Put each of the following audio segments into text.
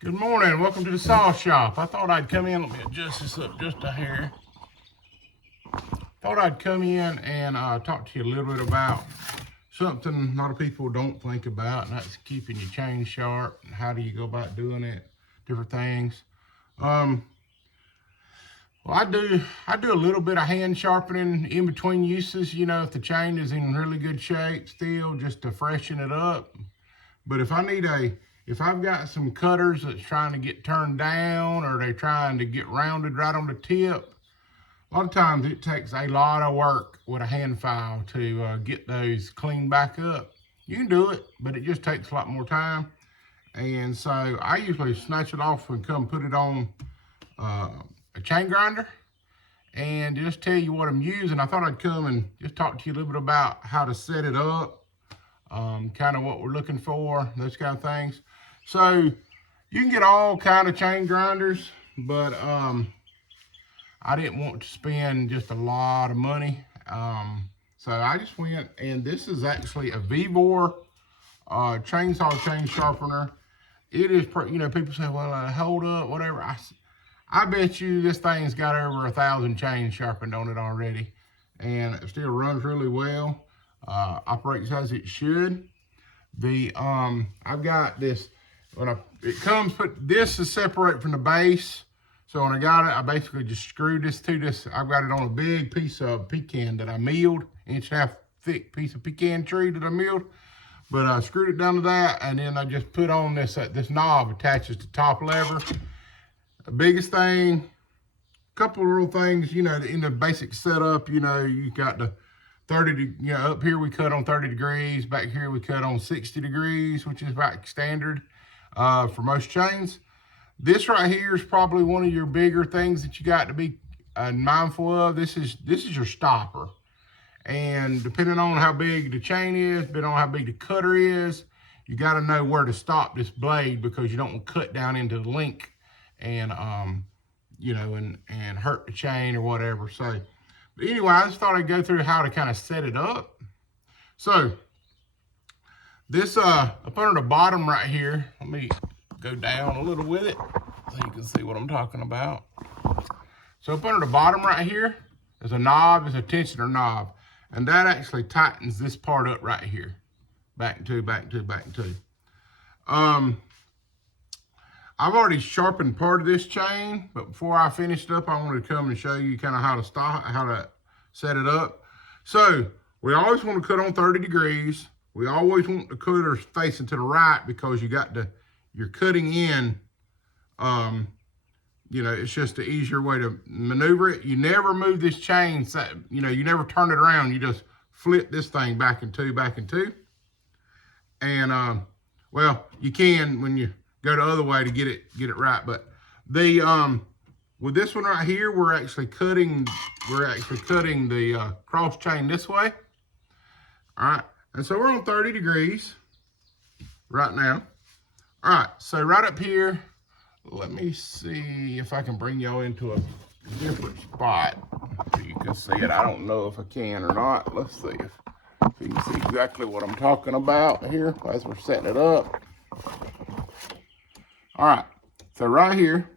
Good morning. Welcome to the saw shop. I thought I'd come in. Let me adjust this up just a hair. Thought I'd come in and talk to you a little bit about something a lot of people don't think about, and that's keeping your chain sharp and how do you go about doing it, different things. Um, well, I do a little bit of hand sharpening in between uses. You know, if the chain is in really good shape still, just to freshen it up. But if I've got some cutters that's trying to get turned down or they're trying to get rounded right on the tip, a lot of times it takes a lot of work with a hand file to get those cleaned back up. You can do it, but it just takes a lot more time. And so I usually snatch it off and come put it on uh, a chain grinder and just tell you what I'm using. I thought I'd come and just talk to you a little bit about how to set it up, kind of what we're looking for, those kind of things. So you can get all kind of chain grinders, but I didn't want to spend just a lot of money. So I just went, and this is actually a Vevor chainsaw chain sharpener. It is, people say, well, hold up, whatever. I bet you this thing's got over 1,000 chains sharpened on it already, and it still runs really well. Operates as it should. I've got this, this is separate from the base. So when I got it, I basically just screwed this to this. I've got it on a big piece of pecan that I milled, 1.5 inch thick piece of pecan tree that I milled. But I screwed it down to that, and then I just put on this knob attaches to top lever. The biggest thing, couple of little things, in the basic setup, you got the 30, up here we cut on 30 degrees, back here we cut on 60 degrees, which is about standard for most chains. This right here is probably one of your bigger things that you got to be mindful of. This is your stopper. And depending on how big the chain is, depending on how big the cutter is, you got to know where to stop this blade because you don't want to cut down into the link and, and hurt the chain or whatever. So, but anyway, I just thought I'd go through how to kind of set it up. So, this, up under the bottom right here, let me go down a little with it so you can see what I'm talking about. So up under the bottom right here, there's a knob, there's a tensioner knob, and that actually tightens this part up right here. Back and two, back and two, back and two. I've already sharpened part of this chain, but before I finished up, I wanted to come and show you kind of how to set it up. So we always want to cut on 30 degrees. We always want the cutters facing to the right because you're cutting in, it's just an easier way to maneuver it. You never move this chain, you never turn it around. You just flip this thing back and two, back and two. And, well, you can when you go the other way to get it right. But with this one right here, we're actually cutting the cross chain this way. All right. And so we're on 30 degrees right now. All right, so right up here, let me see if I can bring y'all into a different spot so you can see it. I don't know if I can or not. Let's see if you can see exactly what I'm talking about here as we're setting it up. All right, so right here,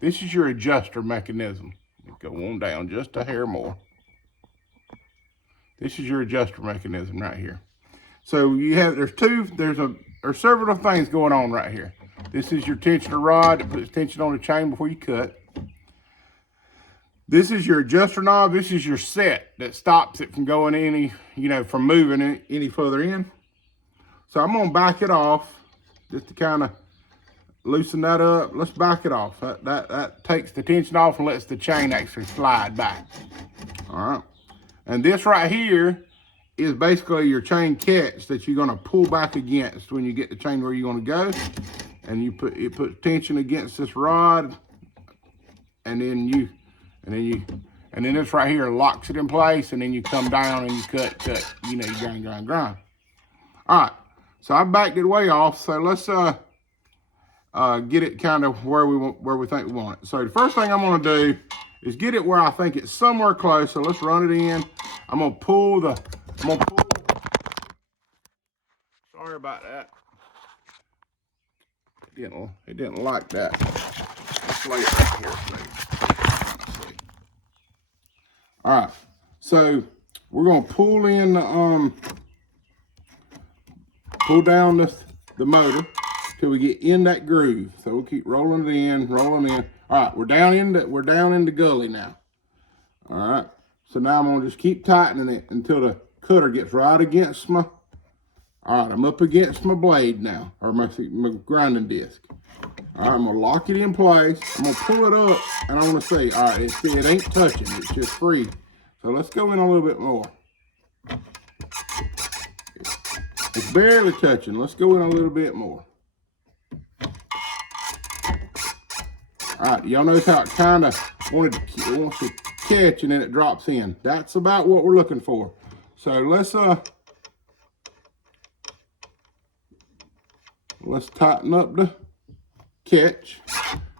this is your adjuster mechanism. Go on down just a hair more. This is your adjuster mechanism right here. So there's several things going on right here. This is your tensioner rod that puts tension on the chain before you cut. This is your adjuster knob. This is your set that stops it from going from moving any further in. So I'm gonna back it off just to kind of loosen that up. Let's back it off. That takes the tension off and lets the chain actually slide back. All right. And this right here is basically your chain catch that you're gonna pull back against when you get the chain where you're gonna go. And it puts tension against this rod, and then this right here locks it in place, and then you come down and you cut, you grind. All right, so I backed it way off, so let's get it kind of where we think we want it. So the first thing I'm gonna do is get it where I think it's somewhere close, so let's run it in. I'm gonna pull, sorry about that. It didn't like that. Let's lay it right here, please. All right, so we're gonna pull in the pull down the motor till we get in that groove. So we'll keep rolling it in, rolling in. All right, we're down in the gully now. All right, so now I'm gonna just keep tightening it until the cutter gets right against my. All right, I'm up against my blade now, or my grinding disc. All right, I'm gonna lock it in place. I'm gonna pull it up, and I wanna see. All right, it ain't touching; it's just free. So let's go in a little bit more. It's barely touching. Let's go in a little bit more. All right, y'all notice how it kind of wants to catch and then it drops in. That's about what we're looking for. So let's tighten up the catch.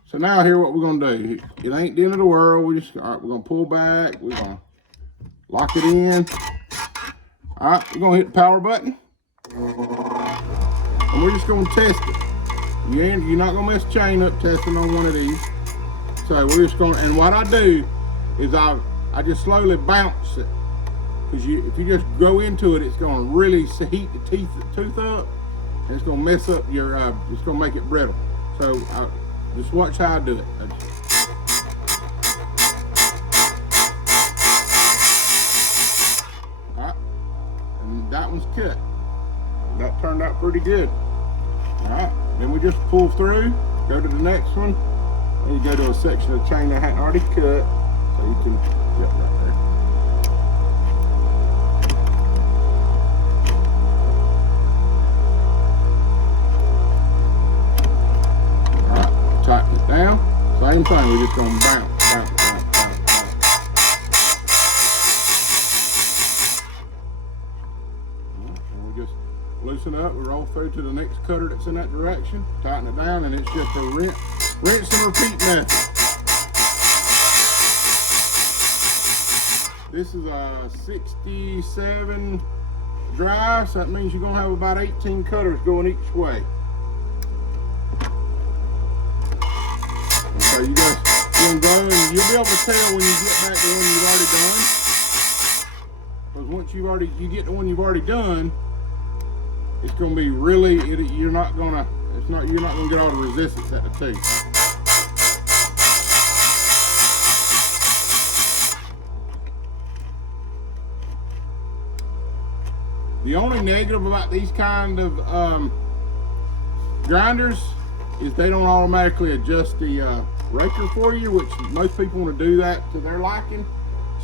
So now here what we're gonna do. It ain't the end of the world. All right, we're gonna pull back. We're gonna lock it in. All right, we're gonna hit the power button. And we're just gonna test it. You're not gonna mess chain up testing on one of these. So we're just gonna, and what I do is I just slowly bounce it. Because if you just go into it, it's gonna really heat the tooth up, and it's gonna mess up your, it's gonna make it brittle. So just watch how I do it. All right, and that one's cut. That turned out pretty good. All right, then we just pull through, go to the next one, and you go to a section of chain that I hadn't already cut, so you can get right there. All right, tighten it down. Same thing, we're just gonna bounce, bounce, bounce, bounce, bounce. And we just loosen up, we roll through to the next cutter that's in that direction, tighten it down, and it's just a rinse and repeat method. This is a 67 drive, so that means you're gonna have about 18 cutters going each way. So you guys gonna go, and you'll be able to tell when you get back to the one you've already done. Because once you get the one you've already done, it's gonna be really, you're not gonna get all the resistance at the tooth. The only negative about these kind of grinders is they don't automatically adjust the raker for you, which most people want to do that to their liking.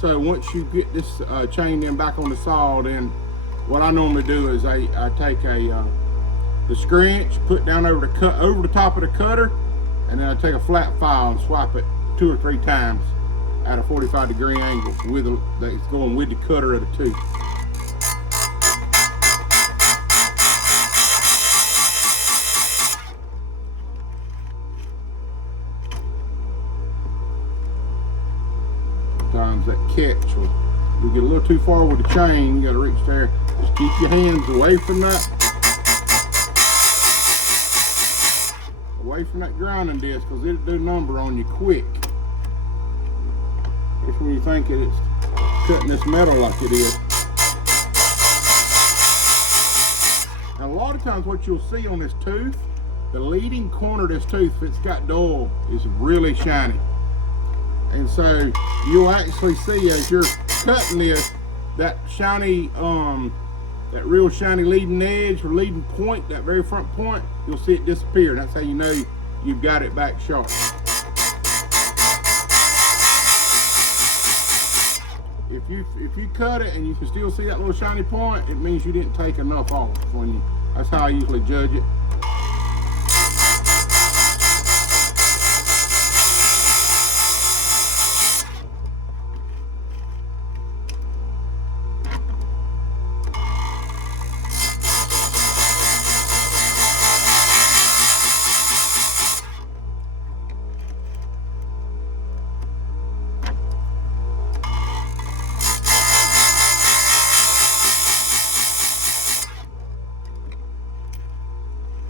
So once you get this chain in back on the saw, then what I normally do is I take the screw put down over the top of the cutter, and then I take a flat file and swipe it 2 or 3 times at a 45-degree angle that's going with the cutter of the tooth. Sometimes that catch we get a little too far with the chain. You got to reach there. Just keep your hands away from that grinding disc, because it'll do number on you quick. It's when you think it's cutting this metal like it is. And a lot of times what you'll see on this tooth, the leading corner of this tooth, if it's got dull, is really shiny. And so you'll actually see as you're cutting this, that shiny, that real shiny leading edge or leading point, that very front point, you'll see it disappear. That's how you know you've got it back sharp. If you cut it and you can still see that little shiny point, it means you didn't take enough off. That's how I usually judge it.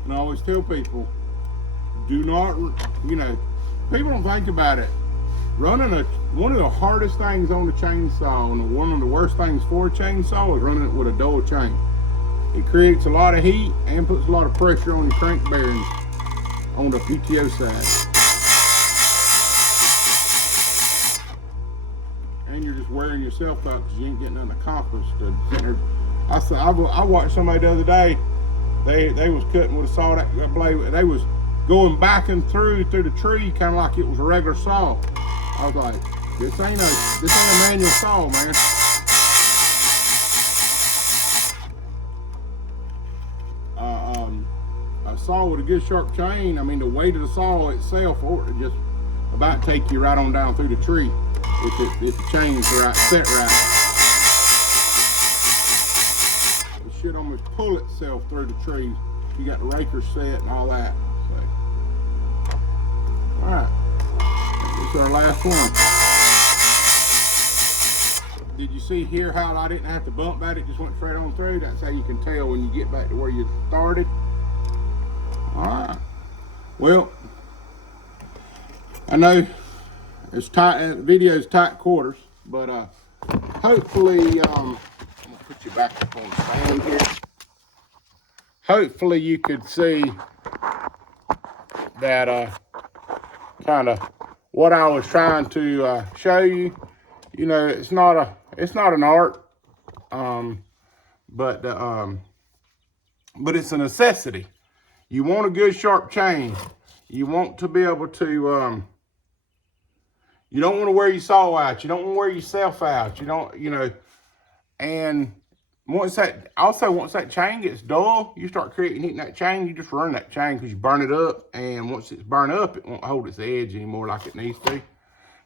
And I always tell people, do not, you know, people don't think about it. Running one of the hardest things on the chainsaw and one of the worst things for a chainsaw is running it with a dull chain. It creates a lot of heat and puts a lot of pressure on your crank bearings on the PTO side. And you're just wearing yourself out because you ain't getting nothing accomplished. I watched somebody the other day, they was cutting with a saw that blade, they was going back and through the tree kind of like it was a regular saw. I was like, this ain't a manual saw, man. A saw with a good sharp chain, I mean, the weight of the saw itself ought to just about take you right on down through the tree if the chain's right, set right. It should almost pull itself through the tree. You got the raker set and all that. So, all right, this is our last one. Did you see here how I didn't have to bump that? It just went straight on through. That's how you can tell when you get back to where you started. All right. Well, I know it's tight. Video's tight quarters, but hopefully, I'm gonna put you back up on the stand here. Hopefully, you could see that kind of what I was trying to show you. You know, it's not an art, but it's a necessity. You want a good sharp chain. You want to be able to, you don't want to wear your saw out. You don't want to wear yourself out. You don't, you know, and once that chain gets dull, you start creating heat in that chain, you just run that chain because you burn it up. And once it's burned up, it won't hold its edge anymore like it needs to.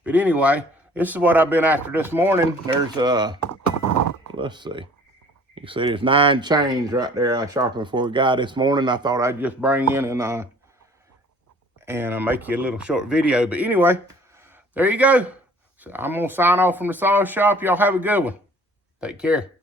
But anyway, this is what I've been after this morning. There's, let's see. You can see there's 9 chains right there I sharpened for a guy this morning. I thought I'd just bring in and make you a little short video. But anyway, there you go. So I'm going to sign off from the saw shop. Y'all have a good one. Take care.